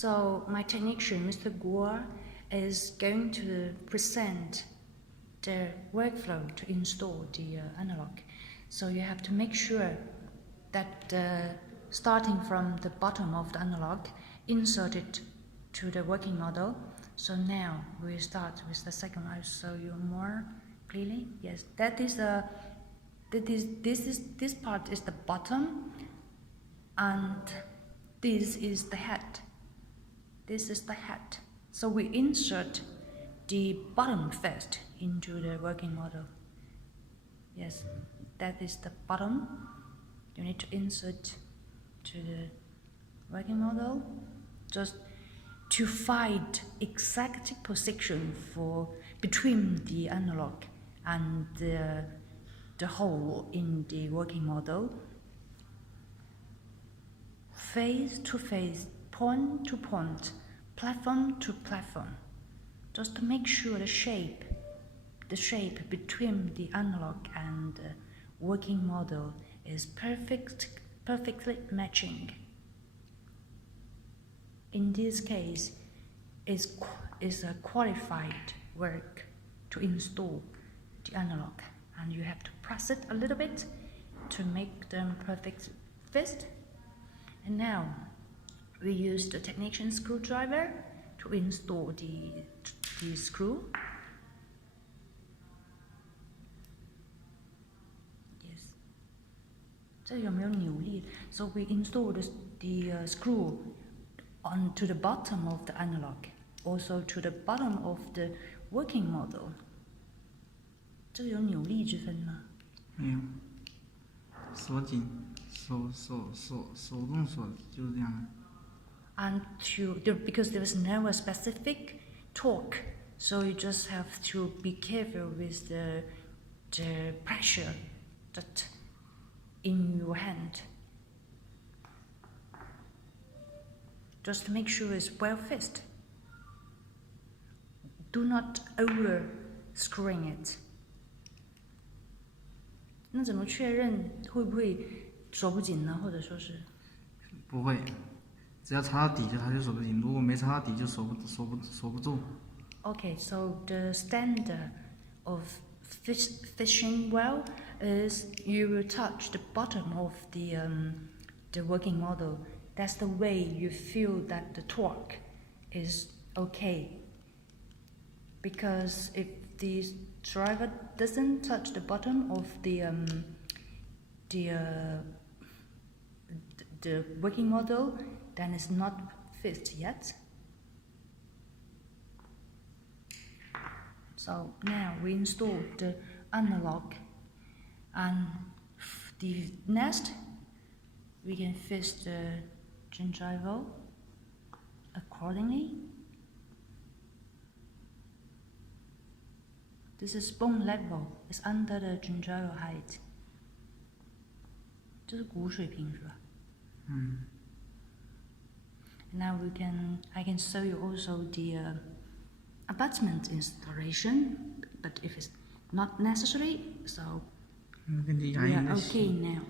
So my technician, Mr. Guo, is going to present the workflow to install the analog. So you have to make sure that starting from the bottom of the analog, insert it to the working model. So now we start with the second. I'll show you more clearly. Yes, this part is the bottom, and this is the head. This is the head. So we insert the bottom first into the working model. Yes, that is the bottom. You need to insert to the working model just to find exact position for between the analog and the hole in the working model. Face to face, point to point, platform to platform, just to make sure the shape between the analog and the working model is perfectly matching. In this case, is a qualified work to install the analog, and you have to press it a little bit to make them perfect fit. And now we use the technician screwdriver to install the screw. Yes. 这有没有扭力? So we install the screw onto the bottom of the analog, also to the bottom of the working model. 这有扭力之分吗？没有，锁紧，手动锁就是这样的。And because there is no specific torque, so you just have to be careful with the pressure that in your hand. Just to make sure it's well fixed. Do not over screwing it. 那怎么确认会不会锁不紧呢？或者说是？不会，只要插到底就它就锁不紧，如果没插到底就锁不住。Okay, so the standard of fishing well is you will touch the bottom of the working model. That's the way you feel that the torque is okay. Because if the driver doesn't touch the bottom of the working model, then it's not fixed yet. So now we install the analog, and the next we can fix the gingival accordingly. This is bone level, it's under the gingival height. 这是骨水平是吧？ Now I can show you also the abutment installation, but if it's not necessary, so we are okay now.